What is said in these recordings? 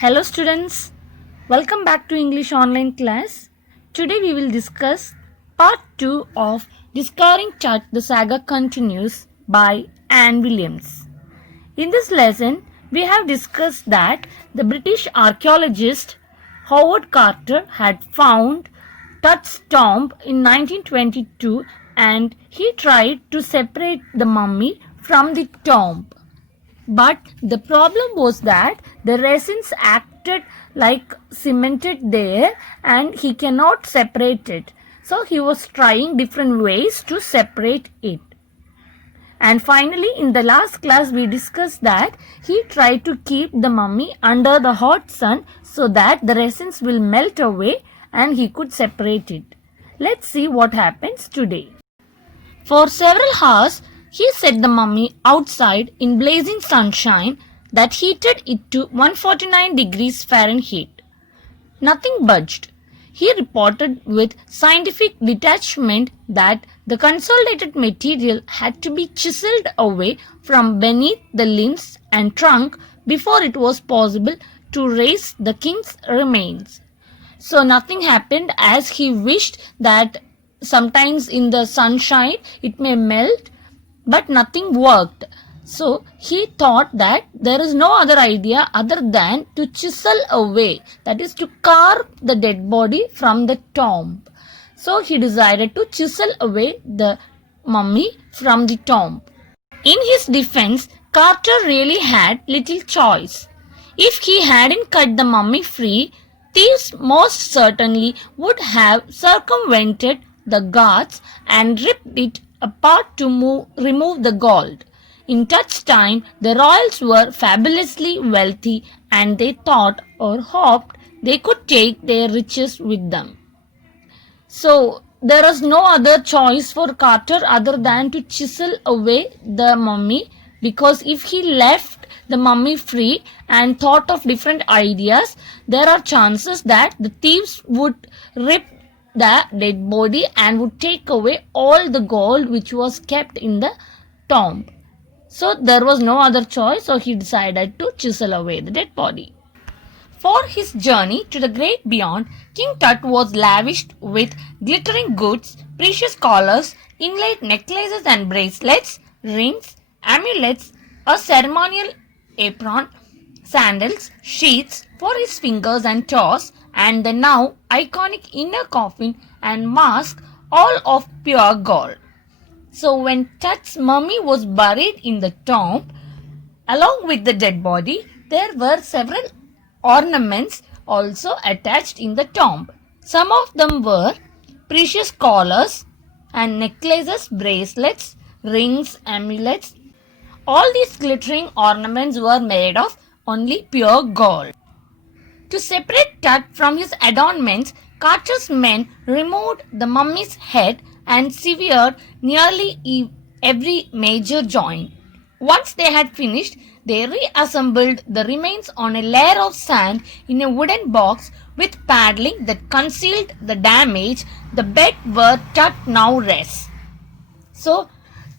Hello students, welcome back to English online class. Today we will discuss part 2 of Discovering Tut the Saga Continues by Anne Williams. In this lesson, we have discussed that the British archaeologist Howard Carter had found Tut's tomb in 1922 and he tried to separate the mummy from the tomb. But the problem was that the resins acted like cemented there and he cannot separate it. So he was trying different ways to separate it. And finally, in the last class, we discussed that he tried to keep the mummy under the hot sun so that the resins will melt away and he could separate it. Let's see what happens today. For several hours, he set the mummy outside in blazing sunshine that heated it to 149 degrees Fahrenheit. Nothing budged. He reported with scientific detachment that the consolidated material had to be chiseled away from beneath the limbs and trunk before it was possible to raise the king's remains. So nothing happened as he wished that sometimes in the sunshine it may melt, but nothing worked. So he thought that there is no other idea other than to chisel away, that is to carve the dead body from the tomb. So he decided to chisel away the mummy from the tomb. In his defense, Carter really had little choice. If he hadn't cut the mummy free, thieves most certainly would have circumvented the guards and ripped it apart to remove the gold. In Tut's time, the royals were fabulously wealthy and they thought or hoped they could take their riches with them. So, there was no other choice for Carter other than to chisel away the mummy, because if he left the mummy free and thought of different ideas, there are chances that the thieves would rip the dead body and would take away all the gold which was kept in the tomb. So there was no other choice, so he decided to chisel away the dead body. For his journey to the great beyond, King Tut was lavished with glittering goods, precious collars, inlaid necklaces and bracelets, rings, amulets, a ceremonial apron, sandals, sheaths for his fingers and toes, and the now iconic inner coffin and mask, all of pure gold. So when Tut's mummy was buried in the tomb, along with the dead body, there were several ornaments also attached in the tomb. Some of them were precious collars and necklaces, bracelets, rings, amulets. All these glittering ornaments were made of only pure gold. To separate Tut from his adornments, Carter's men removed the mummy's head and severed nearly every major joint. Once they had finished, they reassembled the remains on a layer of sand in a wooden box with padding that concealed the damage, the bed where Tut now rests. So,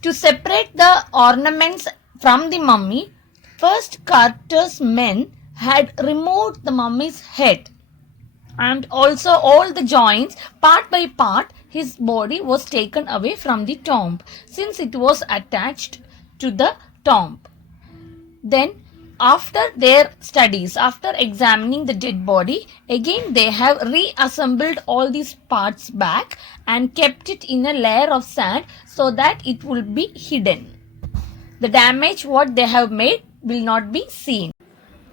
to separate the ornaments from the mummy, first Carter's men had removed the mummy's head and also all the joints. Part by part his body was taken away from the tomb since it was attached to the tomb. Then after their studies, after examining the dead body, again they have reassembled all these parts back and kept it in a layer of sand so that it will be hidden. The damage what they have made will not be seen.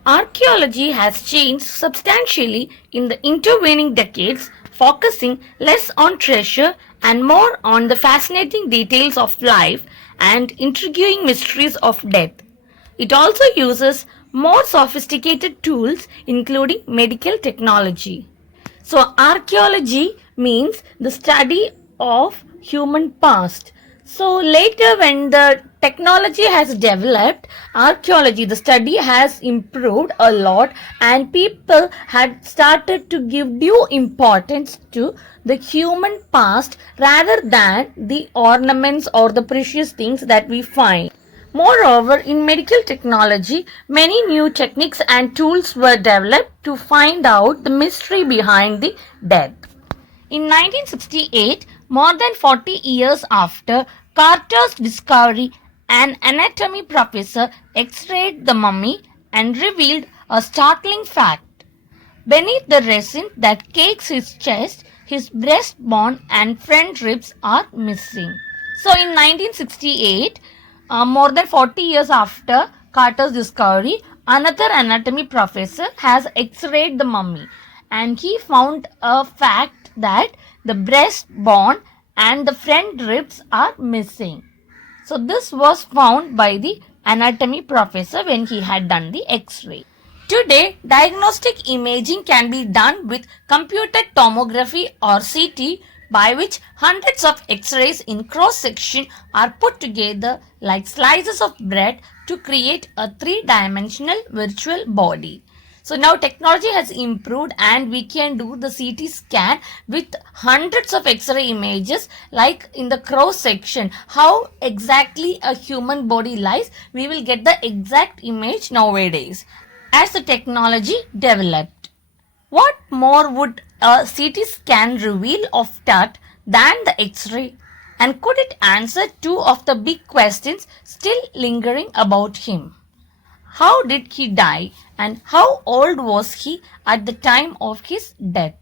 Archaeology has changed substantially in the intervening decades, focusing less on treasure and more on the fascinating details of life and intriguing mysteries of death. It also uses more sophisticated tools, including medical technology. So, archaeology means the study of human past. So later when the technology has developed, archaeology, the study has improved a lot and people had started to give due importance to the human past rather than the ornaments or the precious things that we find. Moreover, in medical technology, many new techniques and tools were developed to find out the mystery behind the death. In 1968, more than 40 years after Carter's discovery, an anatomy professor x-rayed the mummy and revealed a startling fact. Beneath the resin that cakes his chest, his breastbone and front ribs are missing. So in 1968, more than 40 years after Carter's discovery, another anatomy professor has x-rayed the mummy and he found a fact that the breastbone and the front ribs are missing. So this was found by the anatomy professor when he had done the x-ray. Today, diagnostic imaging can be done with computed tomography or CT, by which hundreds of X-rays in cross-section are put together like slices of bread to create a three-dimensional virtual body. So now technology has improved and we can do the CT scan with hundreds of X-ray images like in the cross section. How exactly a human body lies, we will get the exact image nowadays as the technology developed. What more would a CT scan reveal of that than the X-ray? And could it answer two of the big questions still lingering about him? How did he die and how old was he at the time of his death?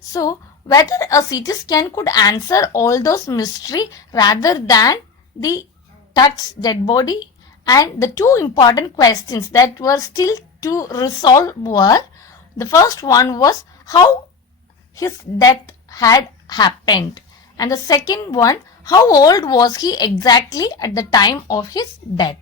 So, whether a CT scan could answer all those mystery rather than the touched dead body? And the two important questions that were still to resolve were, the first one was how his death had happened, and the second one, how old was he exactly at the time of his death.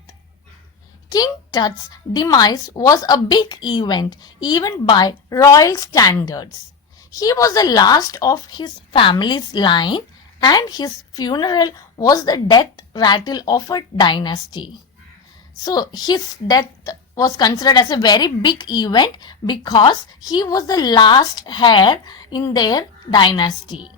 King Tut's demise was a big event even by royal standards. He was the last of his family's line and his funeral was the death rattle of a dynasty. So his death was considered as a very big event because he was the last heir in their dynasty.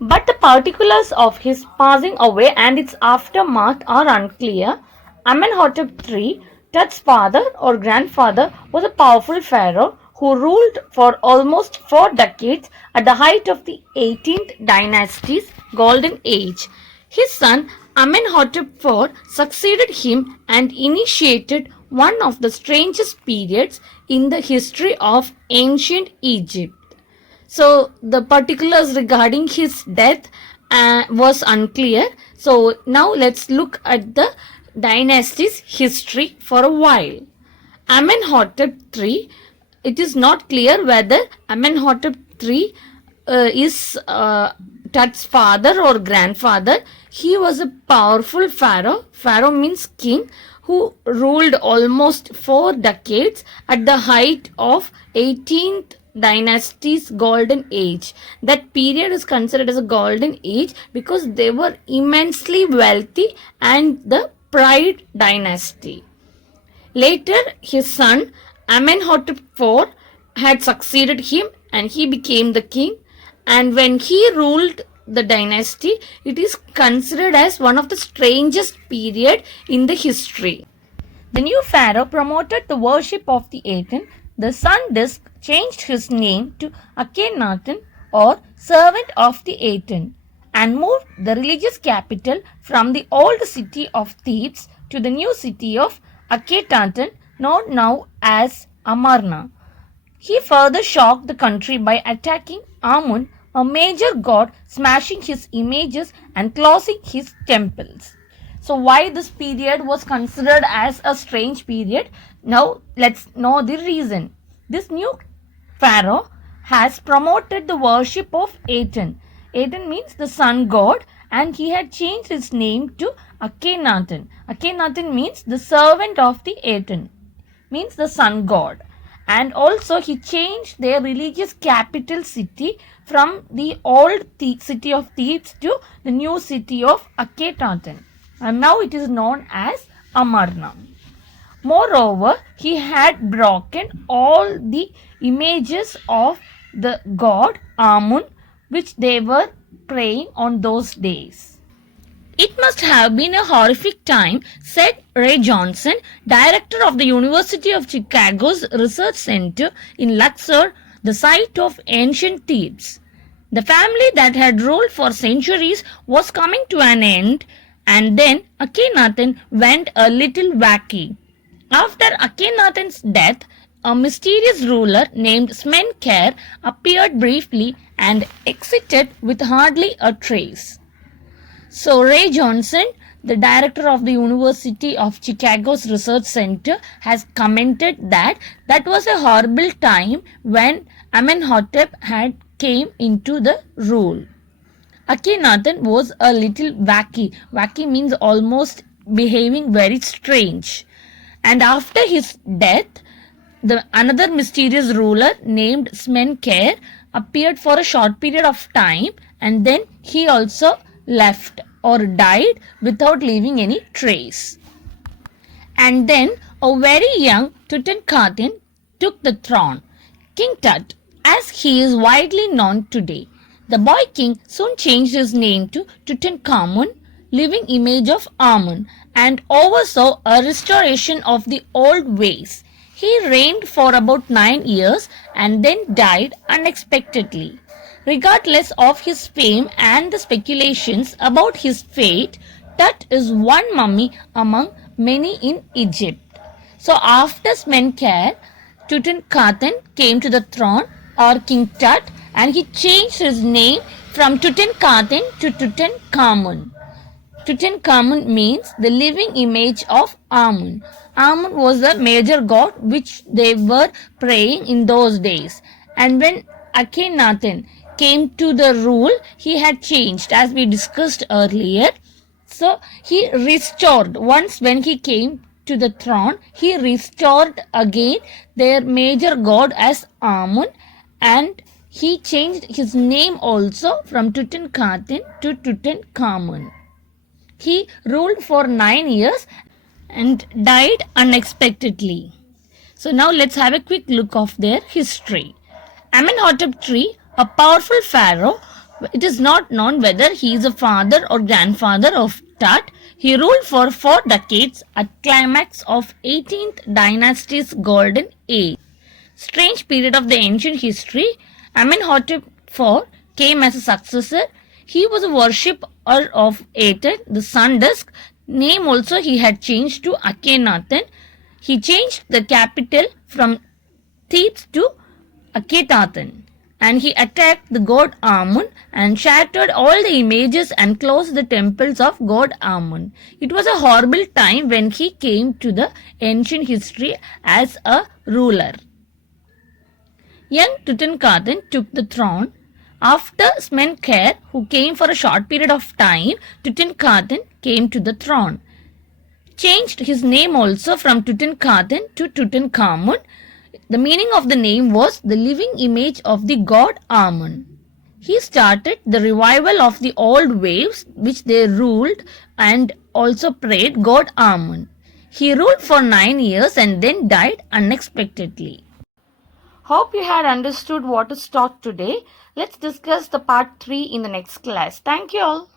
But the particulars of his passing away and its aftermath are unclear. Amenhotep III, Tut's father or grandfather, was a powerful pharaoh who ruled for almost 4 decades at the height of the 18th dynasty's golden age. His son Amenhotep IV succeeded him and initiated one of the strangest periods in the history of ancient Egypt. So the particulars regarding his death was unclear. So now let's look at the dynasty's history for a while. Amenhotep III, it is not clear whether Amenhotep III is Tut's father or grandfather. He was a powerful pharaoh. Pharaoh means king, who ruled almost 4 decades at the height of 18th dynasty's golden age. That period is considered as a golden age because they were immensely wealthy and the Pride dynasty. Later, his son Amenhotep IV had succeeded him and he became the king. And when he ruled the dynasty, it is considered as one of the strangest period in the history. The new pharaoh promoted the worship of the Aten. The sun disk changed his name to Akhenaten or servant of the Aten and moved the religious capital from the old city of Thebes to the new city of Akhetaten, known now as Amarna. He further shocked the country by attacking Amun, a major god, smashing his images and closing his temples. So why this period was considered as a strange period? Now let's know the reason. This new pharaoh has promoted the worship of Aten. Aten means the sun god and he had changed his name to Akhenaten. Akhenaten means the servant of the Aten, means the sun god. And also he changed their religious capital city from the old city of Thebes to the new city of Akhetaten. And now it is known as Amarna. Moreover, he had broken all the images of the god Amun which they were praying on those days. It must have been a horrific time, said Ray Johnson, director of the University of Chicago's Research Center in Luxor, the site of ancient Thebes. The family that had ruled for centuries was coming to an end, and then Akhenaten went a little wacky. After Akhenathan's death, a mysterious ruler named Smenkhare appeared briefly and exited with hardly a trace. So Ray Johnson, the director of the University of Chicago's Research Center, has commented that was a horrible time when Amenhotep had came into the rule. Akhenaten was a little wacky. Wacky means almost behaving very strange. And after his death, another mysterious ruler named Smenkhare appeared for a short period of time, and then he also left or died without leaving any trace. And then a very young Tutankhaten took the throne, King Tut, as he is widely known today. The boy king soon changed his name to Tutankhamun, living image of Amun, and oversaw a restoration of the old ways. He reigned for about 9 years and then died unexpectedly. Regardless of his fame and the speculations about his fate, Tut is one mummy among many in Egypt. So after Smenkhare, Tutankhaten came to the throne, or King Tut, and he changed his name from Tutankhaten to Tutankhamun. Tutankhamun means the living image of Amun. Amun was the major god which they were praying in those days. And when Akhenaten came to the rule, he had changed, as we discussed earlier. So he restored, once when he came to the throne, he restored again their major god as Amun, and he changed his name also from Tutankhaten to Tutankhamun. He ruled for 9 years and died unexpectedly. So now let's have a quick look of their history. Amenhotep III, a powerful pharaoh, it is not known whether he is a father or grandfather of Tut. He ruled for 4 decades at climax of 18th dynasty's golden age. Strange period of the ancient history. Amenhotep IV came as a successor. He was a worshipper of Aten, the sun disk. Name also he had changed to Akhenaten. He changed the capital from Thebes to Akhetaten, and he attacked the god Amun and shattered all the images and closed the temples of god Amun. It was a horrible time when he came to the ancient history as a ruler. Young Tutankhaten took the throne. After Smenkhare, who came for a short period of time, Tutankhaten came to the throne. Changed his name also from Tutankhaten to Tutankhamun. The meaning of the name was the living image of the god Amun. He started the revival of the old ways which they ruled and also prayed god Amun. He ruled for 9 years and then died unexpectedly. Hope you had understood what is taught today. Let's discuss the part 3 in the next class. Thank you all.